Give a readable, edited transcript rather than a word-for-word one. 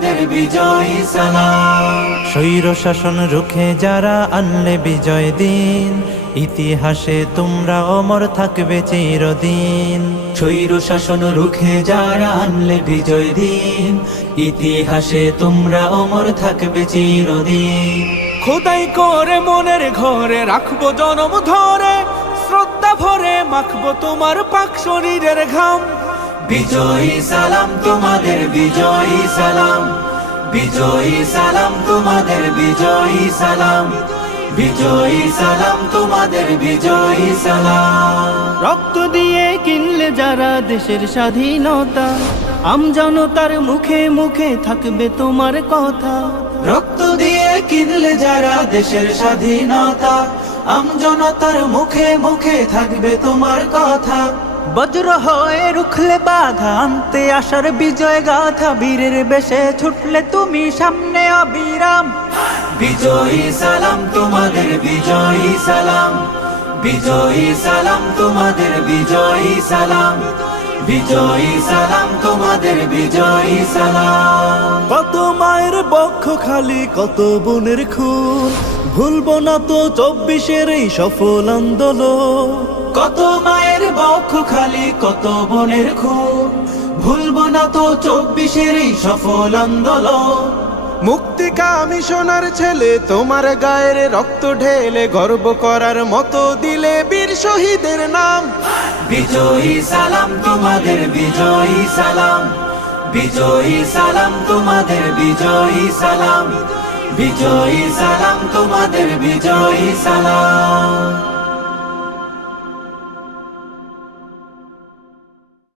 তোমাদের বিজয়ী সালাম। স্বৈর শাসন রুখে যারা আনলে বিজয় দিন, ইতিহাসে তোমরা অমর থাকবে চিরদিন। স্বৈর শাসন রুখে যারা আনলে বিজয় দিন, ইতিহাসে তোমরা অমর থাকবে চিরদিন। খোদাই করে মনের ঘরে রাখবো জনম ধরে, শ্রদ্ধা ভরে মাখবো তোমার পাক শরীরের ঘাম। বিজয়ী সালাম তোমাদের বিজয়ী সালাম, বিজয়ী সালাম তোমাদের বিজয়ী সালাম, বিজয়ী সালাম তোমাদের বিজয়ী সালাম। রক্ত দিয়ে কিনলে যারা দেশের স্বাধীনতা, আমজনতার মুখে মুখে থাকবে তোমার কথা। রক্ত দিয়ে কিনলে যারা দেশের স্বাধীনতা, আমজনতার মুখে মুখে থাকবে তোমার কথা। বজ্র হয়ে রুখলে বাধা আনতে আসার বিজয় গাথা, বীরের বেশে ছুটলে তুমি সামনে অবিরাম। বিজয়ী সালাম তোমাদের বিজয়ী সালাম, বিজয়ী সালাম তোমাদের বিজয়ী সালাম, বিজয়ী সালাম তোমাদের বিজয়ী সালাম। কত মায়ের বক্ষ খালি, কত বোনের খুন, ভুলবো না তো 24-এর এই সফল আন্দোলন। কত মায়ের বক্ষ খালি, কত বোনের খুন, ভুলবো না তো 24-এর এই সফল আন্দোলন। মুক্তিকামী সোনার ছেলে তোমার গায়ের রক্ত ঢেলে, গর্ব করার মতো দিলে বীর শহীদের নাম। বিজয়ী সালাম তোমাদের বিজয়ী সালাম, বিজয়ী সালাম তোমাদের বিজয়ী সালাম, বিজয়ী সালাম তোমাদের বিজয়ী সালাম।